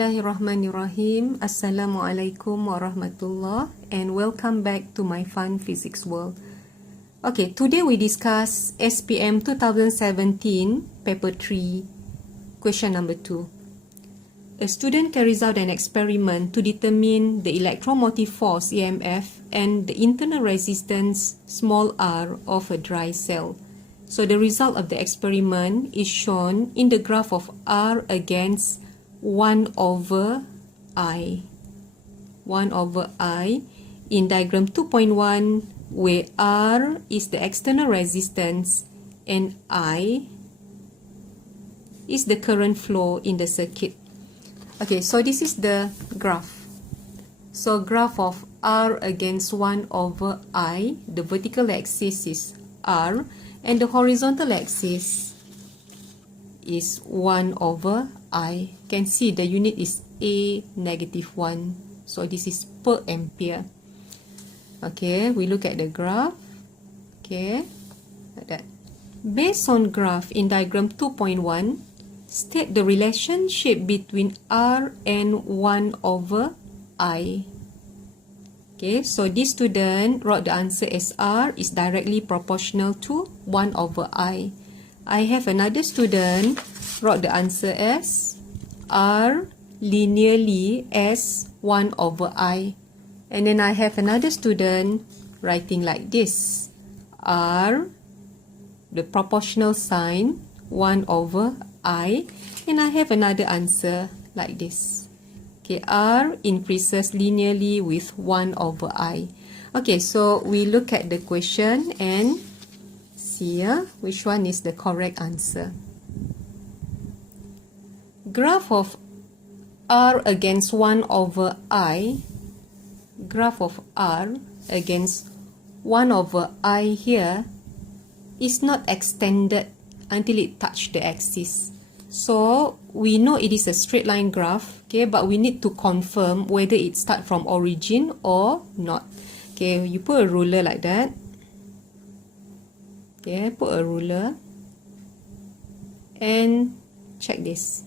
Bismillahirrahmanirrahim. Assalamualaikum warahmatullah and welcome back to my fun physics world. Okay, today we discuss SPM 2017 paper 3 question number 2. A student carries out an experiment to determine the electromotive force EMF and the internal resistance small r of a dry cell. So the result of the experiment is shown in the graph of R against 1 over I. 1 over I in diagram 2.1 where R is the external resistance and I is the current flow in the circuit. Okay, so this is the graph. So graph of R against 1 over I, the vertical axis is R and the horizontal axis is 1 over I. Can see the unit is A -1. So this is per ampere. Okay, we look at the graph. Okay, like that. Based on graph in diagram 2.1, state the relationship between R and 1 over I. Okay, so this student wrote the answer as R is directly proportional to 1 over I. I have another student wrote the answer as R linearly as 1 over I. And then I have another student writing like this. R, the proportional sign, 1 over I. And I have another answer like this. Okay, R increases linearly with 1 over I. Okay, so we look at the question and see which one is the correct answer. Graph of R against 1 over I. Graph of R against 1 over I here is not extended until it touches the axis. So we know it is a straight line graph, okay, but we need to confirm whether it starts from origin or not. Okay, you put a ruler like that. Okay, put a ruler and check this.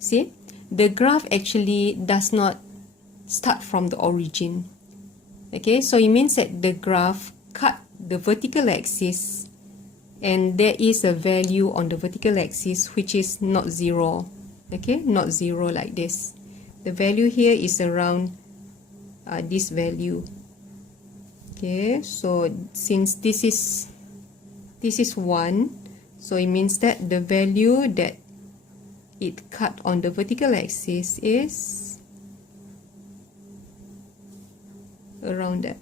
See, the graph actually does not start from the origin. Okay, so it means that the graph cut the vertical axis and there is a value on the vertical axis which is not 0. Okay, not 0 like this. The value here is around this value. Okay, so since this is 1, so it means that the value that it cut on the vertical axis is around that.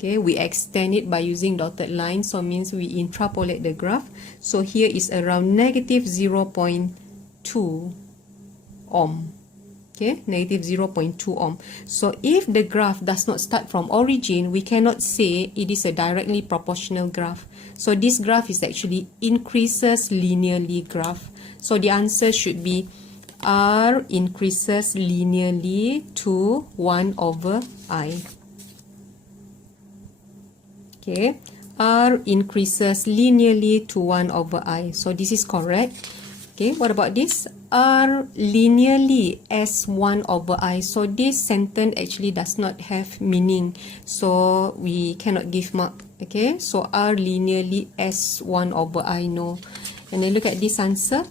Okay, we extend it by using dotted line, so means we interpolate the graph. So here is around negative 0.2 ohm. Okay, negative 0.2 ohm. So if the graph does not start from origin, we cannot say it is a directly proportional graph. So this graph is actually increases linearly graph. So the answer should be R increases linearly to 1 over I. Okay, R increases linearly to 1 over I. So this is correct. Okay, what about this? R linearly as 1 over I. So this sentence actually does not have meaning. So we cannot give mark. Okay, so R linearly as 1 over I, no. And then look at this answer.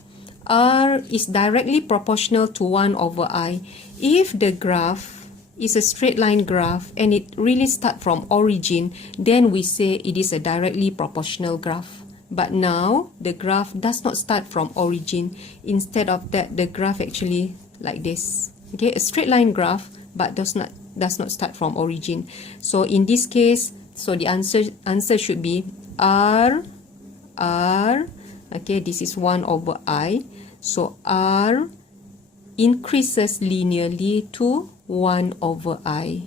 R is directly proportional to 1 over I. If the graph is a straight line graph and it really starts from origin, then we say it is a directly proportional graph. But now the graph does not start from origin. Instead of that, the graph actually like this. Okay, a straight line graph but does not start from origin. So in this case, so the answer should be R. Okay, this is 1 over I. So R increases linearly to 1 over I.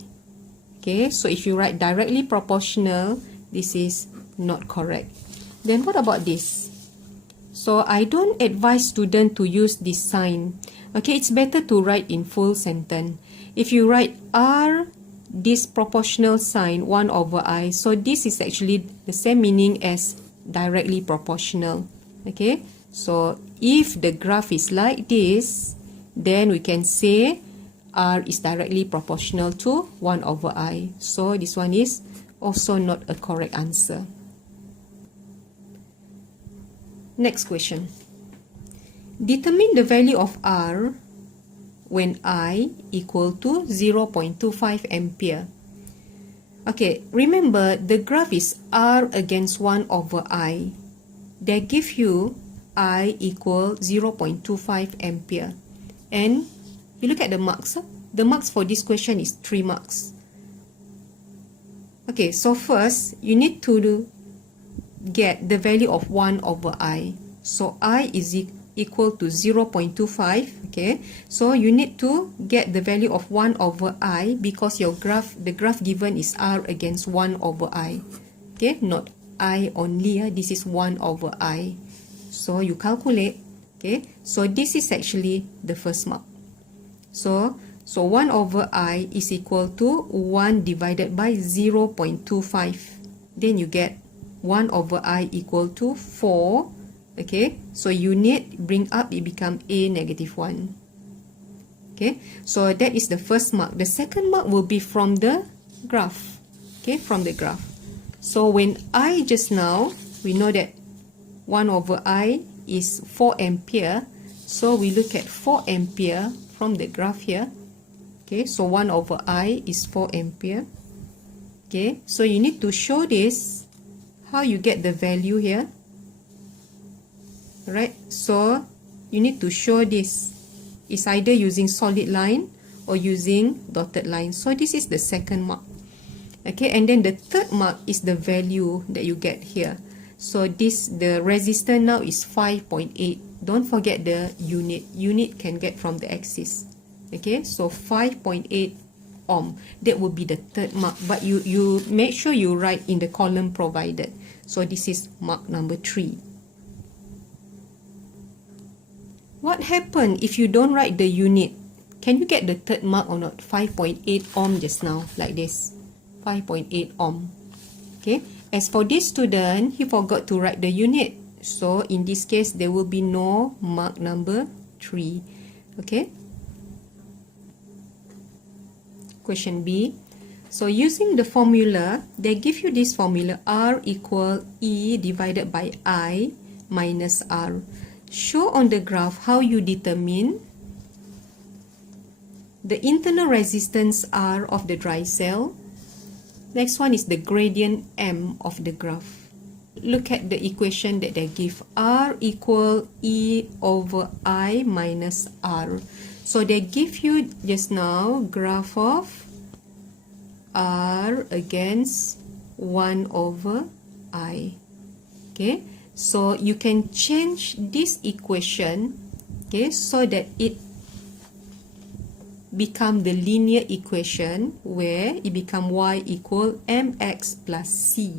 Okay, so if you write directly proportional, this is not correct. Then what about this? So I don't advise student to use this sign. Okay, it's better to write in full sentence. If you write R this proportional sign 1 over I. So this is actually the same meaning as directly proportional. Okay, so if the graph is like this, then we can say R is directly proportional to 1 over I. So this one is also not a correct answer. Next question. Determine the value of R when I equal to 0.25 ampere. Okay, remember the graph is R against 1 over I. They give you I equal 0.25 ampere. And you look at the marks. The marks for this question is 3 marks. Okay, so first you need to get the value of 1 over I. So I is equal to 0.25. Okay, so you need to get the value of 1 over I because the graph given is R against 1 over I. Okay, not I only. This is 1 over I. So you calculate. Okay, so this is actually the first mark. So 1 over I is equal to 1 divided by 0.25. Then you get 1 over I equal to 4. Okay, so unit bring up, it become A negative 1. Okay, so that is the first mark. The second mark will be from the graph. Okay, from the graph. So when I just now, we know that 1 over I is 4 ampere. So we look at 4 ampere from the graph here. Okay, so 1 over I is 4 ampere. Okay, so you need to show this, how you get the value here. Right, so you need to show this. It's either using solid line or using dotted line. So this is the second mark. Okay, and then the third mark is the value that you get here. So the resistance now is 5.8. Don't forget the unit. Unit can get from the axis. Okay, so 5.8 ohm. That will be the third mark. But you make sure you write in the column provided. So this is mark number 3. What happens if you don't write the unit? Can you get the third mark or not? 5.8 ohm just now, like this. 5.8 ohm. Okay. As for this student, he forgot to write the unit. So in this case, there will be no mark number 3. Okay. Question B. So using the formula, they give you this formula, R equal E divided by I minus R. Show on the graph how you determine the internal resistance R of the dry cell. Next one is the gradient M of the graph. Look at the equation that they give. R equal E over I minus R. So they give you just now graph of R against 1 over I. Okay. So you can change this equation, okay, so that it become the linear equation where it become y equal mx plus c,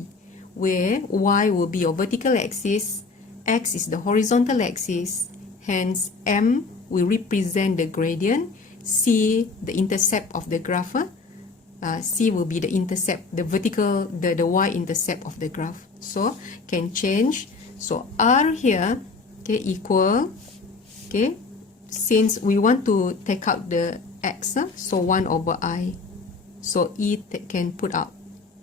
where y will be your vertical axis, x is the horizontal axis, hence m will represent the gradient, c the intercept of the graph, c will be the intercept, the vertical, the y-intercept of the graph. So can change. So r here, okay, equal, okay, since we want to take out the x, so 1 over I. So E can put out.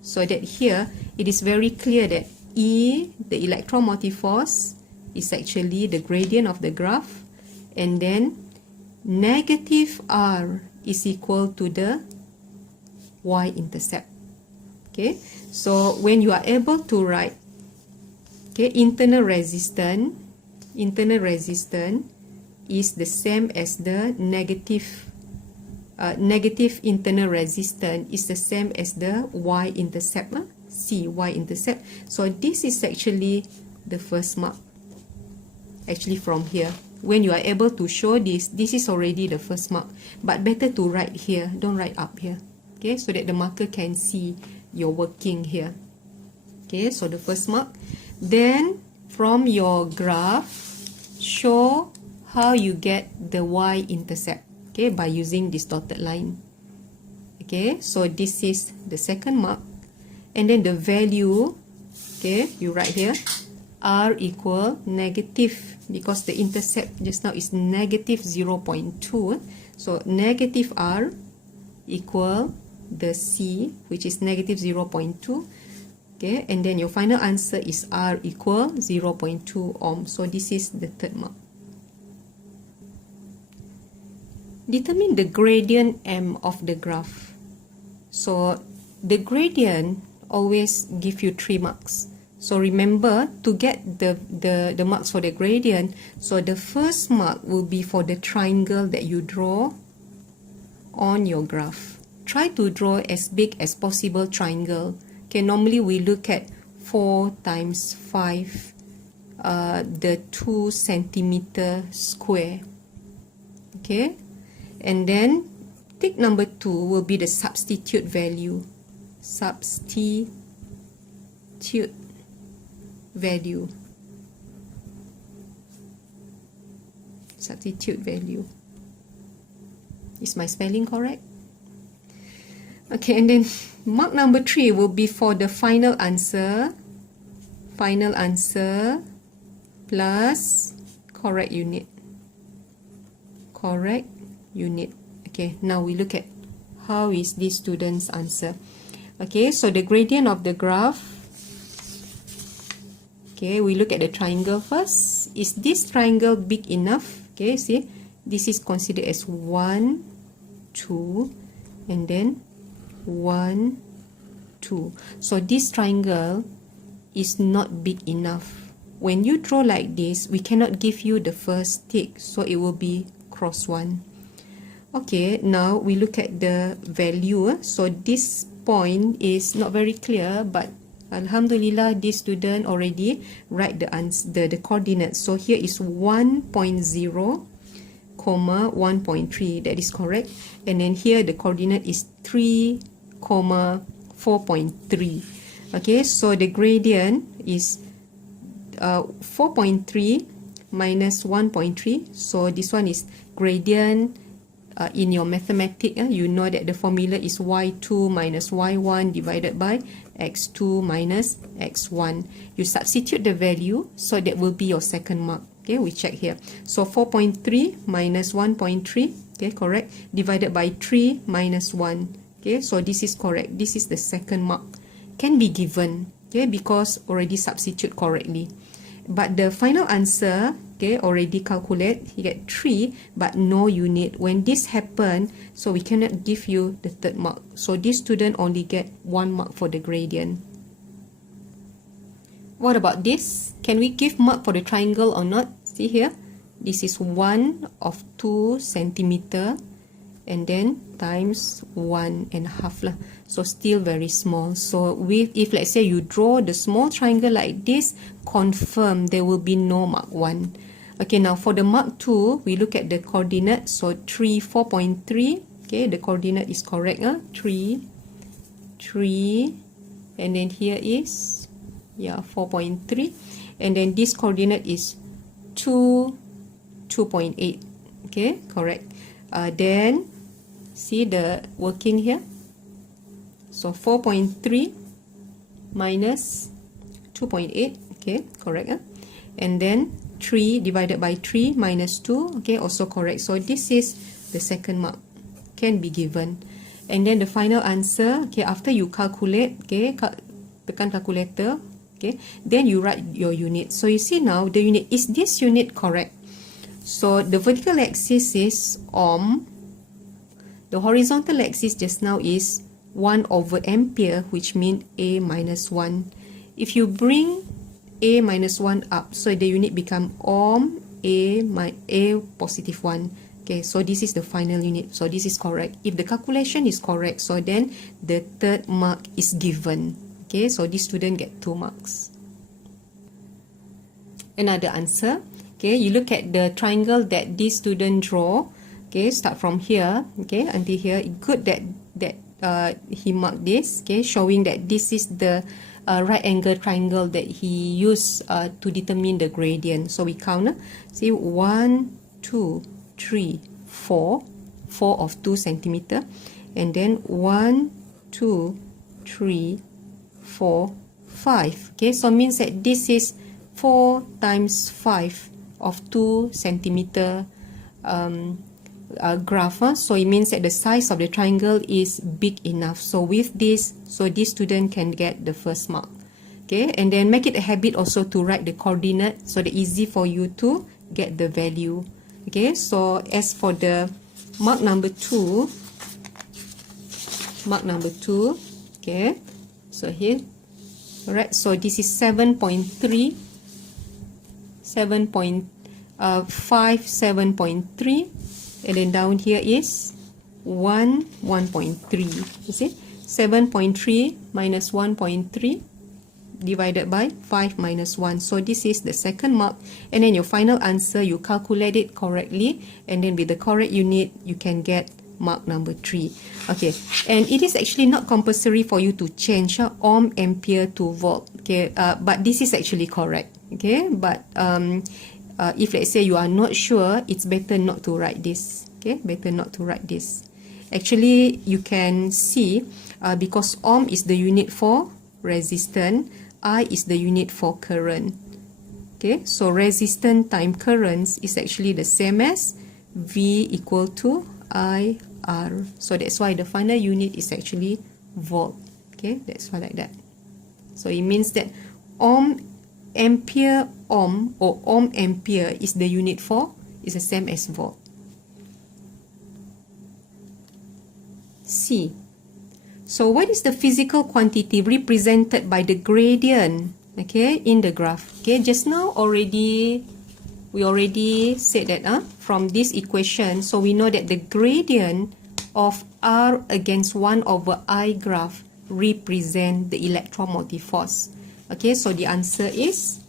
So that here, it is very clear that E, the electromotive force, is actually the gradient of the graph. And then negative R is equal to the y-intercept. Okay, so when you are able to write, okay, internal resistance is the same as the negative internal resistance is the same as the y-intercept, C, y-intercept. So this is actually the first mark. Actually from here, when you are able to show this is already the first mark. But better to write here, don't write up here. Okay, so that the marker can see your working here. Okay, so the first mark. Then from your graph, show how you get the y-intercept, okay, by using this dotted line. Okay, so this is the second mark. And then the value, okay, you write here, r equal negative, because the intercept just now is negative 0.2. So negative r equal the c, which is negative 0.2. Okay, and then your final answer is r equal 0.2 ohm. So this is the third mark. Determine the gradient m of the graph. So the gradient always give you 3 marks. So remember, to get the marks for the gradient, so the first mark will be for the triangle that you draw on your graph. Try to draw as big as possible triangle. Okay, normally we look at 4 times 5, the 2 centimeter square. Okay, and then tick number 2 will be the substitute value. Substitute value. Substitute value. Is my spelling correct? Okay, and then mark number 3 will be for the final answer. Final answer plus correct unit. Correct unit. Okay, now we look at how is this student's answer. Okay, so the gradient of the graph. Okay, we look at the triangle first. Is this triangle big enough? Okay, see, this is considered as 1, 2, and then 1, 2. So this triangle is not big enough. When you draw like this, we cannot give you the first tick, so it will be cross 1. Okay, now we look at the value. So this point is not very clear, but Alhamdulillah, this student already write the coordinates. So here is 1.0, 1.3, that is correct. And then here the coordinate is 3, 4.3. Okay, so the gradient is 4.3 minus 1.3. So this one is gradient. In your mathematics, you know that the formula is y2 minus y1 divided by x2 minus x1. You substitute the value, so that will be your second mark. Okay, we check here. So 4.3 minus 1.3, okay, correct, divided by 3 minus 1. Okay, so this is correct. This is the second mark. Can be given, okay, because already substitute correctly. But the final answer, okay, already calculate, you get 3, but no unit. When this happen, so we cannot give you the third mark. So this student only get 1 mark for the gradient. What about this? Can we give mark for the triangle or not? See here, this is 1 of 2 centimeter, and then times 1.5 lah. So still very small. So if let's say you draw the small triangle like this, confirm there will be no mark 1. Okay, now for the mark 2, we look at the coordinate. So 3, 4.3. Okay, the coordinate is correct. 3, 3, and then here is 4.3, and then this coordinate is 2, 2.8. Okay, correct. Then see the working here. So 4.3 minus 2.8. Okay, correct. And then 3 divided by 3 minus 2. Okay, also correct. So this is the second mark. Can be given. And then the final answer. Okay, after you calculate. Okay, tekan calculator. Okay, then you write your unit. So you see now the unit. Is this unit correct? So the vertical axis is ohm. The horizontal axis just now is 1 over ampere, which means A minus 1. If you bring A minus 1 up, so the unit become ohm A positive 1. Okay, so this is the final unit. So this is correct. If the calculation is correct, so then the third mark is given. Okay, so this student get 2 marks. Another answer. Okay, you look at the triangle that this student draw. Okay, start from here. Okay, until here. Good that he marked this. Okay, showing that this is the right angle triangle that he used to determine the gradient. So we count. See, 1, 2, 3, 4. 4 of 2 centimeter, and then 1, 2, 3, 4, 5. Okay, so means that this is 4 times 5 of 2 centimeter graph. So it means that the size of the triangle is big enough. So with this, so this student can get the first mark. Okay, and then make it a habit also to write the coordinate so that easy for you to get the value. Okay, so as for the mark number 2, okay, so here, alright, so this is 7.3, 7.5, 7.3, and then down here is 1.3. You see, 7.3 minus 1.3 divided by 5 minus 1. So this is the second mark, and then your final answer, you calculate it correctly, and then with the correct unit you can get mark number 3. Okay, and it is actually not compulsory for you to change ohm, ampere to volt. Okay, but this is actually correct. Okay, but if let's say you are not sure, it's better not to write this. Okay, better not to write this. Actually, you can see because ohm is the unit for resistance, I is the unit for current. Okay, so resistance times current is actually the same as V equal to IR. So that's why the final unit is actually volt. Okay, that's why like that. So it means that ohm, ampere, ohm, or ohm ampere is the unit for, is the same as volt. C. So what is the physical quantity represented by the gradient, okay, in the graph? Okay, just now we already said that from this equation, so we know that the gradient of R against 1 over I graph represent the electromotive force. Okay, so the answer is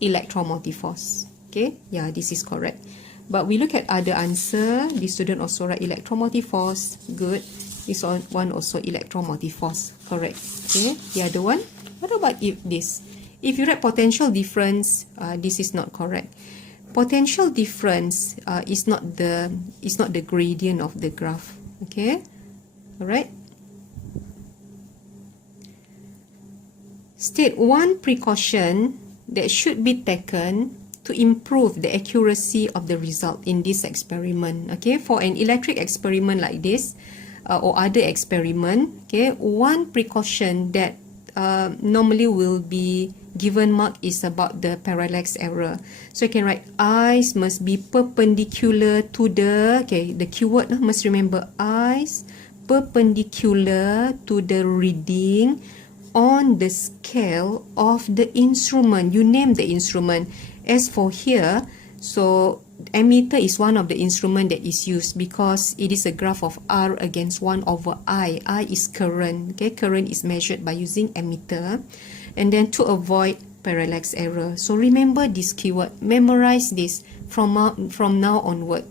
electromotive force. Okay, yeah, this is correct. But we look at other answer. The student also write electromotive force. Good. This one also electromotive force. Correct. Okay. The other one. What about if this? If you write potential difference, this is not correct. Potential difference is not the gradient of the graph. Okay. Alright. State one precaution that should be taken to improve the accuracy of the result in this experiment. Okay, for an electric experiment like this or other experiment, okay, one precaution that normally will be given mark is about the parallax error. So you can write eyes must be perpendicular to the, okay, the keyword must remember eyes perpendicular to the reading on the scale of the instrument. You name the instrument. As for here, so ammeter is one of the instrument that is used because it is a graph of R against 1 over I. I is current. Okay, current is measured by using ammeter, and then to avoid parallax error. So remember this keyword. Memorize this from now onward.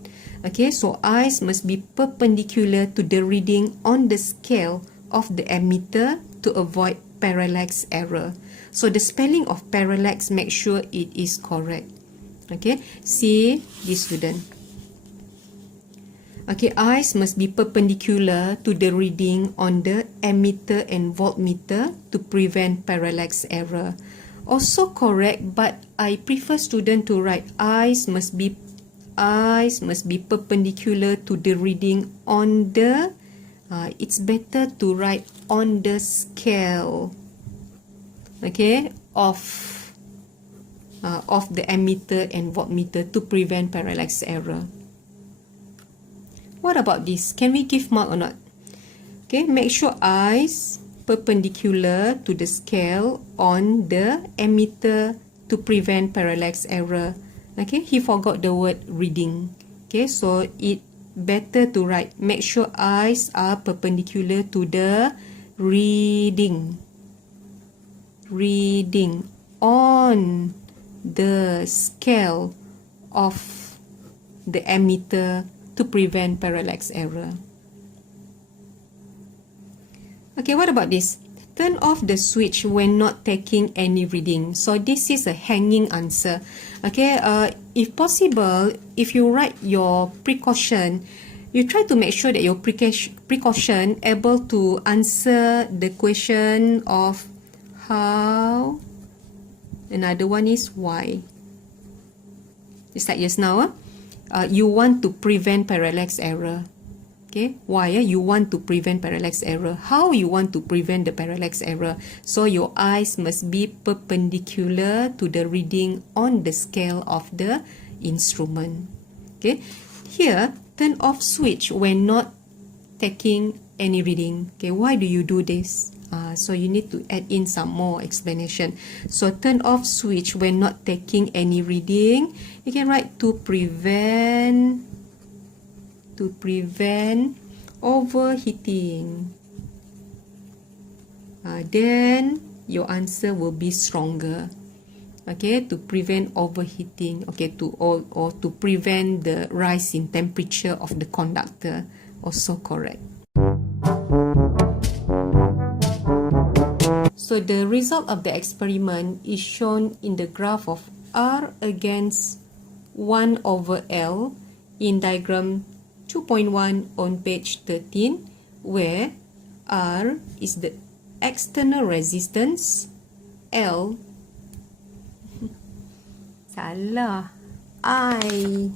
Okay, so eyes must be perpendicular to the reading on the scale of the ammeter to avoid parallax error. So the spelling of parallax, make sure it is correct. Okay, see this student. Okay, eyes must be perpendicular to the reading on the ammeter and voltmeter to prevent parallax error. Also correct, but I prefer student to write eyes must be perpendicular to the reading on the it's better to write on the scale, okay, of the ammeter and voltmeter to prevent parallax error. What about this? Can we give mark or not? Okay, make sure eyes perpendicular to the scale on the ammeter to prevent parallax error. Okay, he forgot the word reading. Okay, so it better to write make sure eyes are perpendicular to the reading on the scale of the ammeter to prevent parallax error. Okay, what about this? Turn off the switch when not taking any reading. So this is a hanging answer. Okay, if possible, if you write your precaution, you try to make sure that your precaution able to answer the question of how Another one is Y. Just like just now, you want to prevent parallax error. Okay, why? You want to prevent parallax error. How you want to prevent the parallax error? So your eyes must be perpendicular to the reading on the scale of the instrument. Okay, here turn off switch when not taking any reading. Okay, why do you do this? So you need to add in some more explanation. So turn off switch when not taking any reading. You can write to prevent overheating. Then your answer will be stronger. Okay, to prevent overheating. Okay, or to prevent the rise in temperature of the conductor. Also correct. So the result of the experiment is shown in the graph of R against 1 over L in diagram 2.1 on page 13, where R is the external resistance, L salah, I